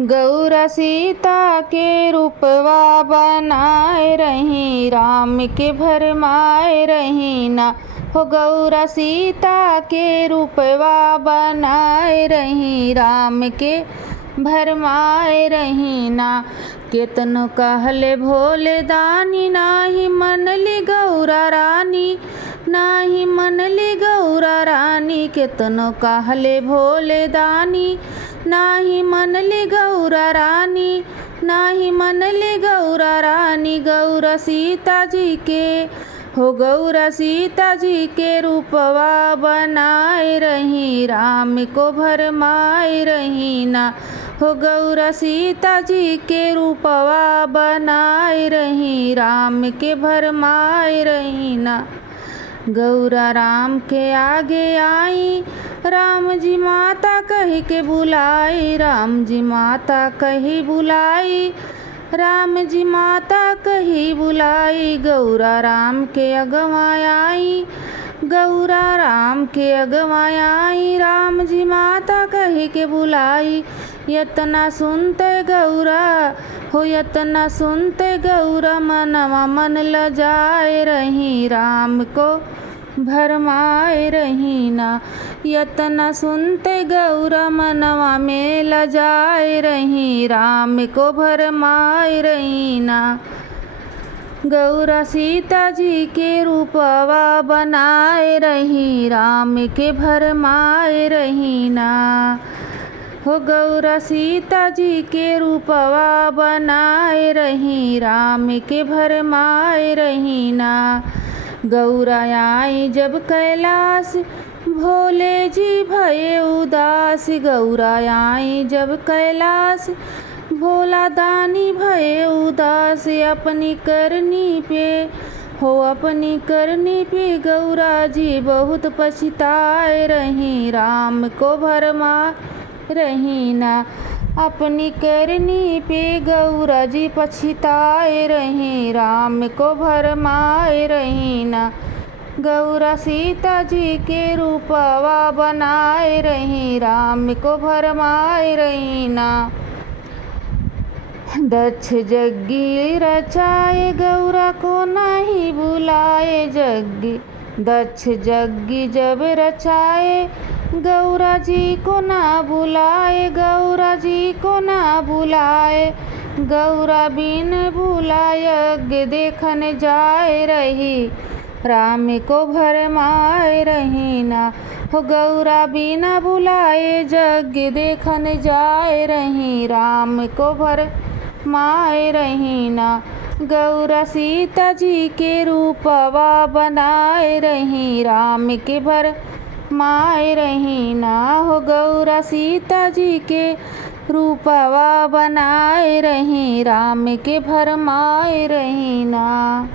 गौरा सीता के रूपवा बनाए रही, राम के भरमाए रही ना। हो गौरा सीता के रूपवा बनाए रही, राम के भरमाए रही ना। केतनो कहले भोले दानी, नाही मनली गौरा रानी, नाही मनली गौरा रानी। केतनो कहले भोले दानी, नाही मनली गौरा रानी, नाही मनली गौरा रानी। गौरा सीता जी के हो गौरा सीता जी के रूपवा बनाए रही, राम को भरमाए रही ना। हो गौरा सीता जी के रूपवा बनाए रही, राम के भरमाए रही ना। गौरा राम के आगे आई, राम जी माता कही के बुलाई, राम जी माता कही बुलाई, राम जी माता कही बुलाई। गौरा राम के अगवाई आई, गौरा राम के अगवाई आई, राम जी माता कही के बुलाई। यतना सुनते गौरा हो यतना सुनते गौरा, मनवा मन लजाए रही, राम को भरमाए रही ना। यतना सुनते गौरा, मनवा में लजाए रही, राम को भरमाए रही ना। गौरा सीता जी के रूपवा बनाए रही, राम के भरमाए रही ना। हो गौरा सीता जी के रूपवा बनाए रही, राम के भरमाए रही ना। गौरा आई जब कैलाश, भोले जी भये उदास। गौरा आई जब कैलाश, भोला दानी भये उदास। अपनी करनी पे हो अपनी करनी पे गौरा जी बहुत पछताए रही, राम को भरमा रही ना। अपनी करनी पे गौरा जी पछताए रही, राम को भरमाए रही ना। गौरा सीता जी के रूपवा बनाए रही, राम को भरमाए रही ना। दक्ष जग्गी रचाए, गौरा को नहीं बुलाए जग्गी। दक्ष जग्गी जब रचाए, गौरा जी को ना बुलाए, गौरा जी को ना बुलाए। गौरा बिन बुलाए यज्ञ देखन जाए रही, राम को भरमाए रही ना। हो गौरा बिना बुलाए यज्ञ देखन जाए रही, राम को भरमाए रही ना। गौरा सीता जी के रूपवा बनाए रही, राम के भरमाए रही ना। हो गौरा सीता जी के रूपवा बनाए रही, राम के भरमाए रही ना।